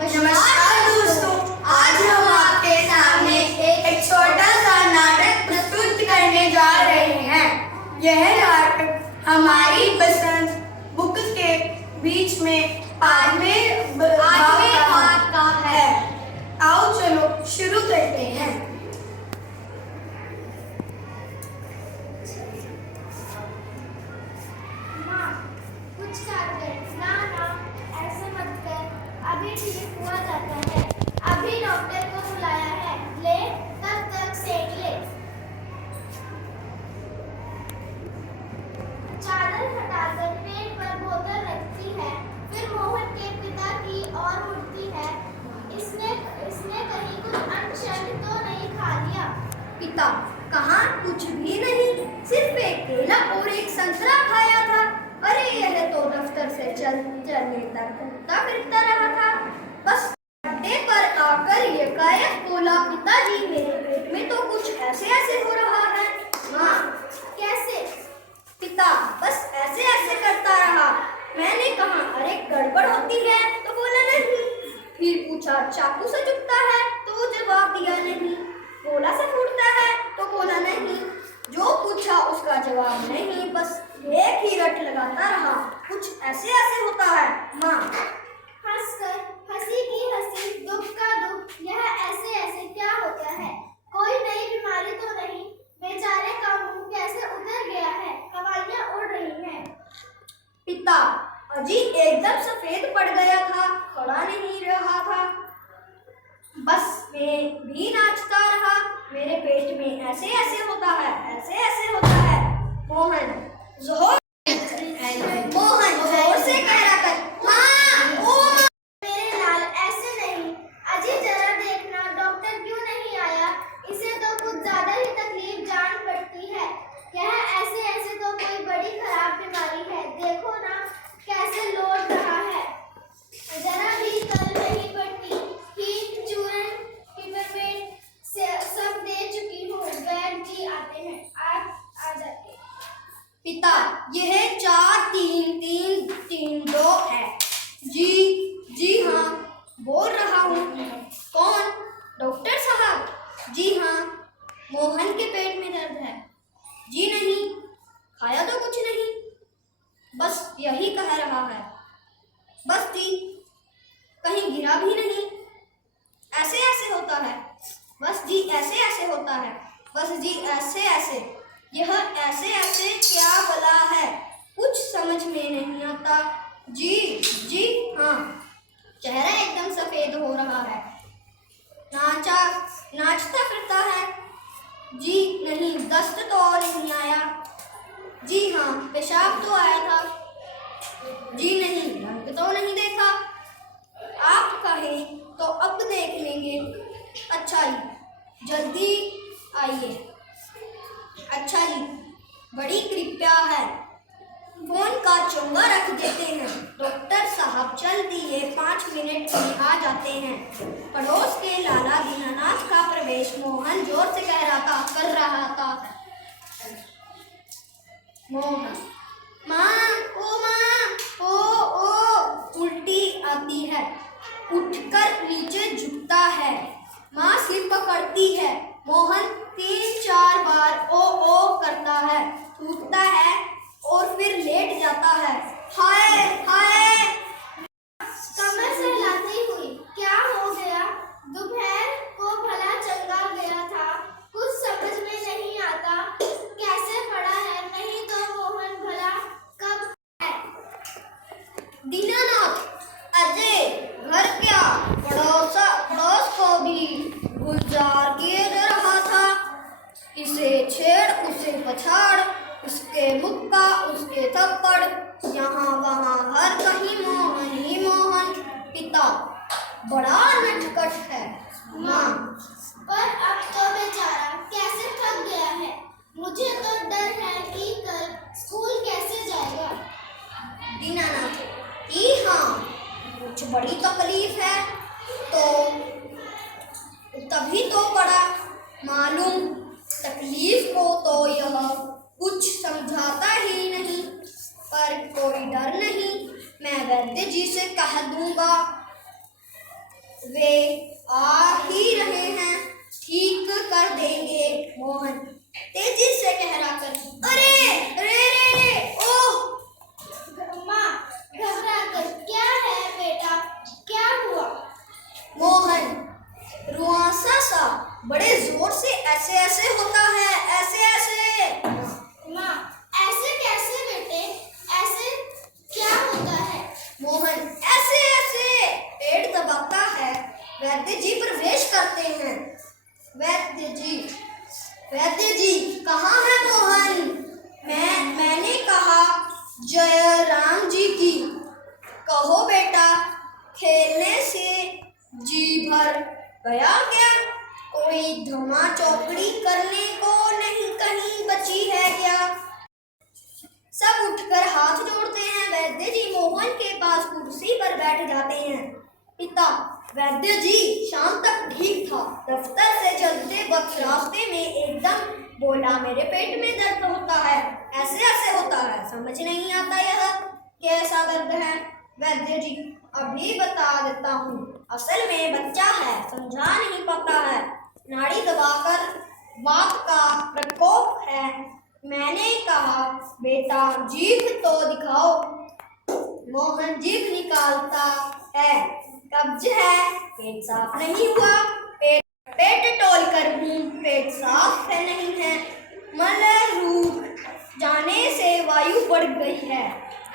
नमस्कार दोस्तों, आज हम आपके सामने एक छोटा सा नाटक प्रस्तुत करने जा रहे हैं। यह नाटक हमारी पसंद बुक के बीच में आठवें भाग का है। आओ चलो शुरू करते हैं। कुछ खाकर ना ऐसे मत कर, अभी ठीक हुआ जाता है। अभी डॉक्टर को बुलाया है, ले तब तक सेक ले। चादर हटाकर पेट पर बोतल रखती है, फिर मोहन के पिता की ओर मुड़ती है। इसने कहीं कुछ अनशन तो नहीं खा लिया? पिता, कहाँ? कुछ भी नहीं, सिर्फ एक केला और एक संतरा खाया था। अरे यह तो दफ्तर से चलने तक घूमता फिरता रहा था। बस अड्डे पर आकर यकायक बोला, पिताजी मेरे पेट में तो कुछ ऐसे ऐसे हो रहा है। माँ, कैसे? पिता, बस ऐसे ऐसे करता रहा। मैंने कहा अरे गड़बड़ होती है, तो बोला नहीं। फिर पूछा चाकू से चुभता है, तो जवाब दिया नहीं। गोला से फूटता है, तो बोला नहीं। जो पूछा उसका जवाब नहीं, बस एक ही रट लगाता रहा, कुछ ऐसे ऐसे होता है। माँ, हंसकर हंसी की हंसी, दुख का दुख, यह ऐसे ऐसे क्या हो गया है? कोई नई बीमारी तो नहीं? बेचारे का मुंह कैसे उतर गया है, हवाइयां उड़ रही हैं। पिता, अजी एकदम सफेद पड़ गया था, खड़ा नहीं रहा था। बस मैं भी नाचता रहा। मेरे पेट में ऐसे ऐसे होता है, ऐसे ऐसे होता है। मोहन जोर से कह रहा था, माँ, ओ माँ। मेरे लाल ऐसे नहीं। अजी जरा देखना, डॉक्टर क्यों नहीं आया? इसे तो कुछ ज्यादा ही तकलीफ जान पड़ती है। यह ऐसे ऐसे तो कोई बड़ी खराब बीमारी है। देखो ना कैसे लौट रहा है, जरा भी कल नहीं पड़ती। हीट चूरन पिपरमेंट से सब दे चुकी हूँ। वैद्य जी आते हैं, आ जाते। पिता, यह 4-3-3-3-2 है। जी हाँ, बोल रहा हूँ। कौन? डॉक्टर साहब। जी हाँ। मोहन के पेट में दर्द है? जी नहीं। खाया तो कुछ नहीं, बस यही कह रहा है। बस जी, कहीं गिरा भी नहीं। ऐसे ऐसे होता है, बस जी ऐसे ऐसे होता है, बस जी ऐसे ऐसे। यह ऐसे ऐसे क्या भला है, कुछ समझ में नहीं आता। जी हाँ। चेहरा एकदम सफेद हो रहा है। नाचता फिरता है? जी नहीं। दस्त तो नहीं आया? जी हाँ। पेशाब तो आया था? जी नहीं। रंग तो नहीं देखा? आप कहें तो अब देख लेंगे। अच्छा जी, जल्दी आइए। अच्छा जी, बड़ी कृपया है। फोन का चोंगा रख देते हैं। डॉक्टर साहब चल दिए, 5 मिनट में आ जाते हैं। पड़ोस के लाला दीनानाथ का प्रवेश मोहन जोर से कर रहा था। मोहन, माँ, ओ उल्टी आती है। उठकर नीचे झुकता है। माँ सिर पकड़ती है। मोहन 3-4 बार ओ करता है, उठता है और फिर लेट जाता है। हाय हाय। कमर सहलाती हुई, क्या हो गया? दोपहर को भला चंगा गया था, कुछ समझ में नहीं आता कैसे पड़ा है। नहीं तो मोहन भला कब है? दीनानाथ, अजय घर क्या, पड़ोस को भी गुलजार किए दे रहा था। इसे छेड़ उसे पछाड़, उसके मुक्का उसके थप्पड़, यहाँ वहाँ हर कहीं मोहन ही मोहन। पिता, बड़ा नटखट है। माँ, पर अब तो बेचारा कैसे थक गया है। मुझे तो डर है कि कल स्कूल कैसे जाएगा। दीनानाथ, जी हाँ, कुछ बड़ी तकलीफ है तो तभी तो बड़ा मालूम। तकलीफ को तो यह कुछ समझाता ही नहीं, पर कोई डर नहीं, मैं वैद्य जी से कह दूंगा। वे आ ही रहे हैं, ठीक कर देंगे। मोहन तेजी से कहराकर, अरे रे रे रे, ओह। माँ घबराकर, क्या है बेटा, क्या हुआ? मोहन रुआंसा सा बड़े जोर से ऐसे ऐसे होता है, ऐसे ऐसे। माँ ऐसे कैसे बेटे, ऐसे क्या होता है? मोहन ऐसे ऐसे पेट दबाता है। वैद्य जी प्रवेश करते हैं। वैद्य जी कहाँ है मोहन? मैंने कहा जयराम जी की। कहो बेटा, खेलने से जी भर गया क्या? कोई धमा चौकड़ी करने को नहीं कहीं बची है क्या? सब उठकर हाथ जोड़ते हैं। वैद्य जी मोहन के पास कुर्सी पर बैठ जाते हैं। पिता, वैद्य जी शाम तक ठीक था। दफ्तर से चलते वक्त रास्ते में एकदम बोला, मेरे पेट में दर्द होता है, ऐसे ऐसे होता है, समझ नहीं आता यह कैसा दर्द है। वैद्य जी, अभी बता देता हूँ, असल में बच्चा है, समझा नहीं पाता है, नाड़ी दबाकर बात का प्रकोप है। मैंने कहा, बेटा जीभ तो दिखाओ। मोहन जीभ निकालता है। कब्ज है, पेट साफ नहीं हुआ। पेट टोल कर हूँ, पेट साफ है नहीं है। मल रूक जाने से वायु बढ़ गई है।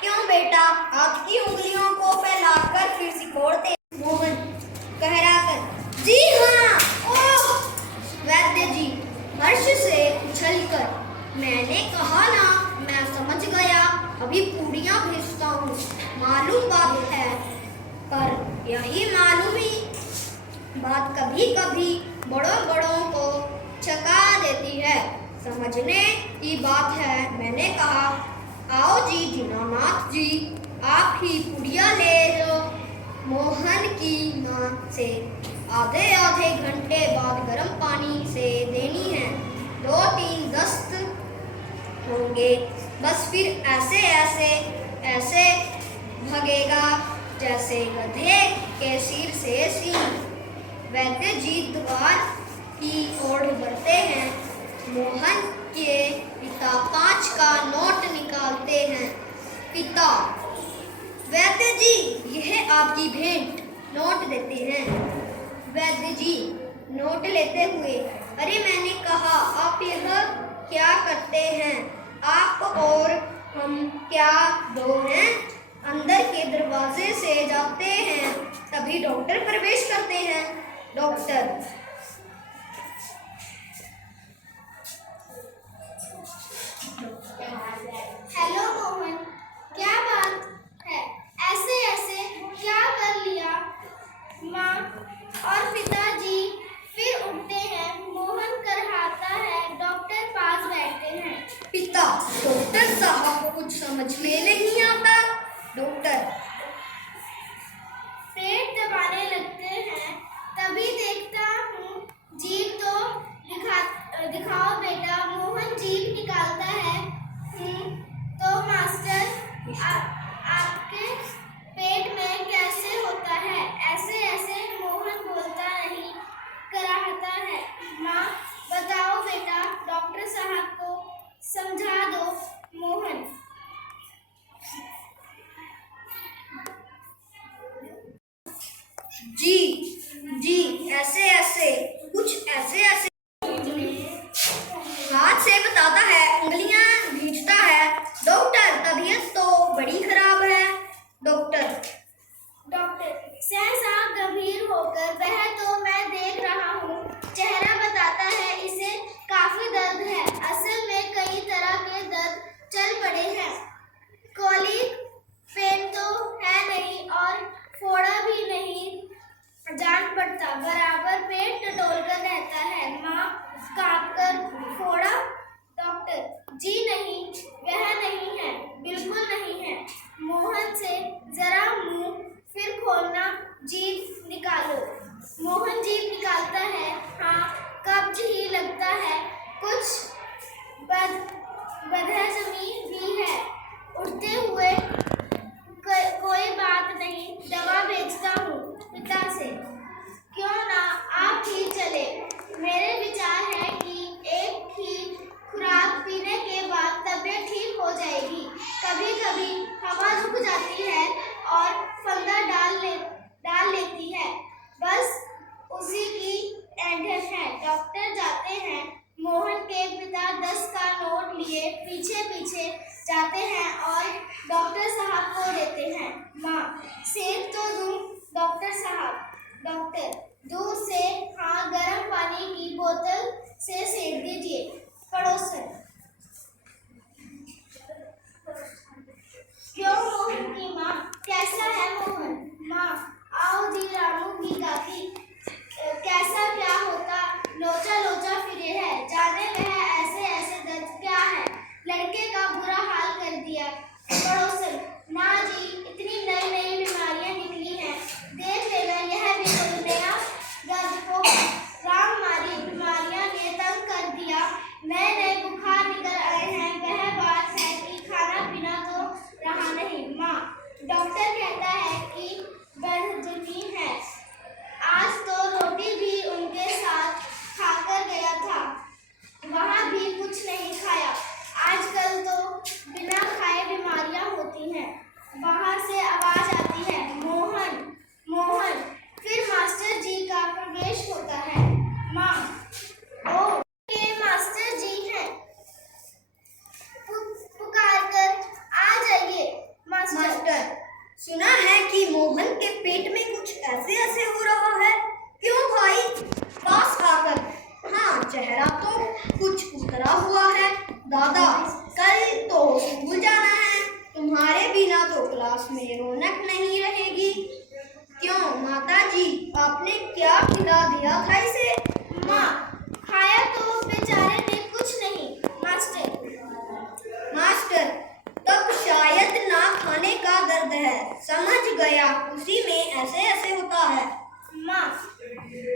क्यों बेटा? हाथ की उंगलियों को फैलाकर फिर सिकोड़ते। मोहन कहराकर, जी हाँ, ओह। वैद्य जी हर्ष से उछलकर, मैंने कहा ना, मैं समझ गया, अभी पूड़ियाँ भेजता हूँ। मालूम बात है, पर यही मालूमी बात कभी कभी बड़ों बड़ों को चका देती है। समझने की बात है। मैंने कहा, आओ जी दीनानाथ जी, आप ही पुड़िया ले लो। मोहन की माँ से आधे आधे घंटे बाद गर्म पानी से देनी है। 2-3 दस्त होंगे, बस फिर ऐसे ऐसे ऐसे भगेगा जैसे गधे के सिर से सींग। वैद्य जी द्वार की ओर बढ़ते हैं। मोहन के पिता 5 का नोट निकालते हैं। पिता, वैद्य जी यह आपकी भेंट। नोट देते हैं। वैद्य जी नोट लेते हुए, अरे मैंने कहा, आप यह क्या करते हैं? आप और हम क्या दो हैं? अंदर के दरवाजे से जाते हैं, तभी डॉक्टर प्रवेश करते हैं। डॉक्टर, हेलो मोहन, क्या बात है, ऐसे ऐसे क्या कर लिया? माँ और पिताजी फिर उठते हैं। मोहन करहाता है, डॉक्टर पास बैठते हैं। पिता, डॉक्टर साहब को कुछ समझ में नहीं आता। डॉक्टर, पेट दबाने लगते हैं, तभी देखता हूँ, जीभ तो दिखाओ बेटा। मोहन जीभ निकालता है। तो मास्टर, आपके पेट में कैसे होता है? ऐसे ऐसे। मोहन बोलता नहीं, कराहता है। माँ बताओ बेटा, डॉक्टर साहब को समझा दो। मोहन, जी ऐसे ऐसे, कुछ ऐसे ऐसे हाथ से बताता है, उंगलियां खींचता है। डॉक्टर, तबीयत तो बड़ी खराब है। डॉक्टर, सहसा गंभीर होकर, वह तो मैं देख रहा हूँ। चेहरा बताता है, इसे काफी दर्द है। असल में कई तरह के दर्द चल पड़े हैं। कॉलिक पेन तो है नहीं और फोड़ा भी नहीं जान पड़ता। बराबर पेट टटोलकर रहता है। माँ कांपकर, फोड़ा? डॉक्टर, जी नहीं, वह नहीं है, बिल्कुल नहीं है। मोहन से जरा मुंह फिर खोलना, जीभ निकालो। मोहन जीभ निकालता है। हाँ, कब्ज ही लगता है, कुछ बदहजमी भी है। उठते हुए, कोई बात नहीं, दवा भेजता हूँ पिता से। डॉक्टर, दूर से, हाँ, गर्म पानी की बोतल से सेक दीजिए। पड़ोसन, क्यों मोहन की माँ, कैसा है मोहन? माँ, आओ जी रामू की दादी, कैसा क्या होता, लोचा लोचा फिरे है, जाने वह ऐसे ऐसे दर्द क्या है, लड़के का बुरा हाल कर दिया। पड़ोसन, ना जी, इतनी नई नई बीमारियां निकली हैं, देख लेना यह भी कोई नया दर्द को राम मारी बीमारियां ने तंग कर दिया, नए नए बुखार निकल आए हैं, वह बात है कि खाना पीना तो रहा नहीं। माँ, डॉक्टर कहता है कि बदहजमी है, आज तो रोटी भी उनके साथ खाकर गया था, वहाँ भी कुछ नहीं खाया, आजकल तो बिना खाए बीमारियां होती हैं। बाहर से आवाज आती है, मोहन मोहन, फिर मास्टर जी का प्रवेश होता है। माँ, ओ ये मास्टर जी हैं, पुकार कर आ जाइए। मास्टर, सुना है कि मोहन के पेट में कुछ ऐसे ऐसे हो रहा है, क्यों भाई? पास आकर, हाँ, चेहरा तो कुछ उतरा हुआ है। दादा, कल तो स्कूल जाना है, तुम्हारे बिना तो क्लास में रौनक नहीं रहेगी। क्यों माता जी, आपने क्या खिला दिया था इसे? माँ, खाया तो बेचारे ने कुछ नहीं। मास्टर, तब शायद ना खाने का दर्द है, समझ गया, उसी में ऐसे ऐसे होता है। माँ,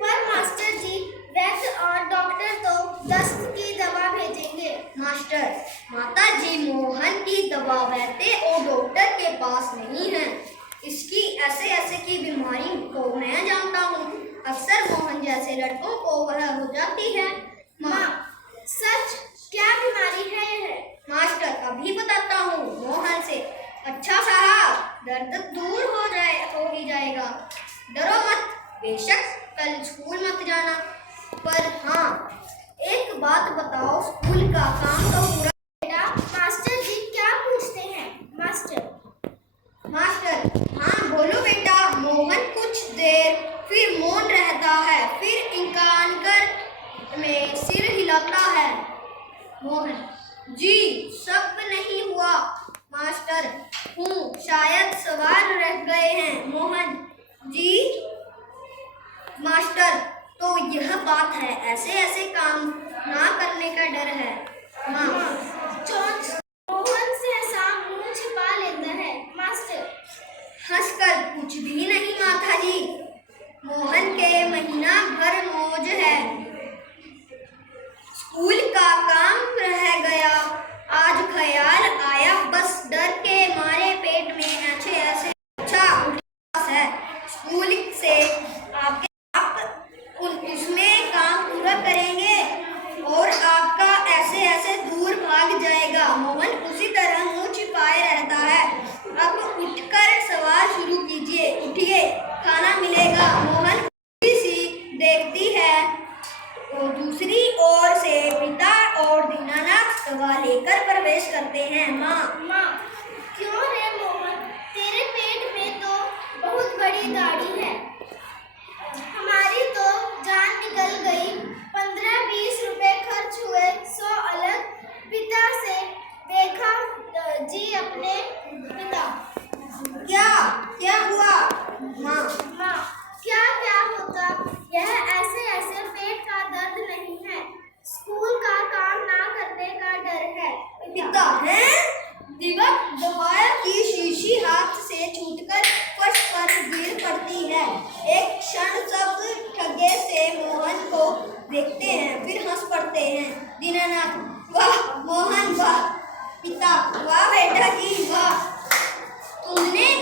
पर मास्टर जी, वैद्य और डॉक्टर तो दस्त की दवा भेजेंगे। मास्टर, माता जी, मोहन की दवा वैद्य और डॉक्टर के पास नहीं है, इसकी ऐसे ऐसे की बीमारी को मैं जानता हूँ, अक्सर मोहन जैसे लड़कों को वह हो जाती है। माँ, सच, क्या बीमारी है यह? मास्टर, अभी बताता हूँ मोहन से। अच्छा साहब, दर्द दूर हो ही जाएगा, डरो मत, बेशक कल स्कूल मत जाना, पर हाँ, एक बात बताओ, स्कूल का काम तो पूरा? बेटा, मास्टर जी क्या पूछते हैं? मास्टर, हाँ बोलो बेटा। मोहन कुछ देर फिर मौन रहता है, फिर इनकार में सिर हिलाता है। मोहन, जी, शक नहीं हुआ मास्टर, हूँ, शायद सवाल रह गए हैं। मोहन, जी मास्टर, तो यह बात है, ऐसे ऐसे काम ना करने का डर है। हाँ, चोंच, मोहन सहसा मुंह छिपा लेता है। मास्टर, हंसकर, कुछ भी नहीं माता जी, मोहन के महीना भर मौज है, स्कूल का काम रह गया, आज ख्याल आया, बस डर के मारे पेट में ऐसे ऐसे। अच्छा, है स्कूल से आप उसमें काम पूरा करेंगे और आपका ऐसे ऐसे दूर भाग जाएगा। मोहन उसी तरह मुंह छिपाए रहता है। अब उठकर सवाल शुरू कीजिए, उठिए, खाना मिलेगा। मोहन सी देखती है और दूसरी ओर से पिता और दीनानाथ दवा लेकर प्रवेश करते हैं। माँ, क्यों रे मोहन, तेरे पेट में तो बहुत बड़ी दाढ़ी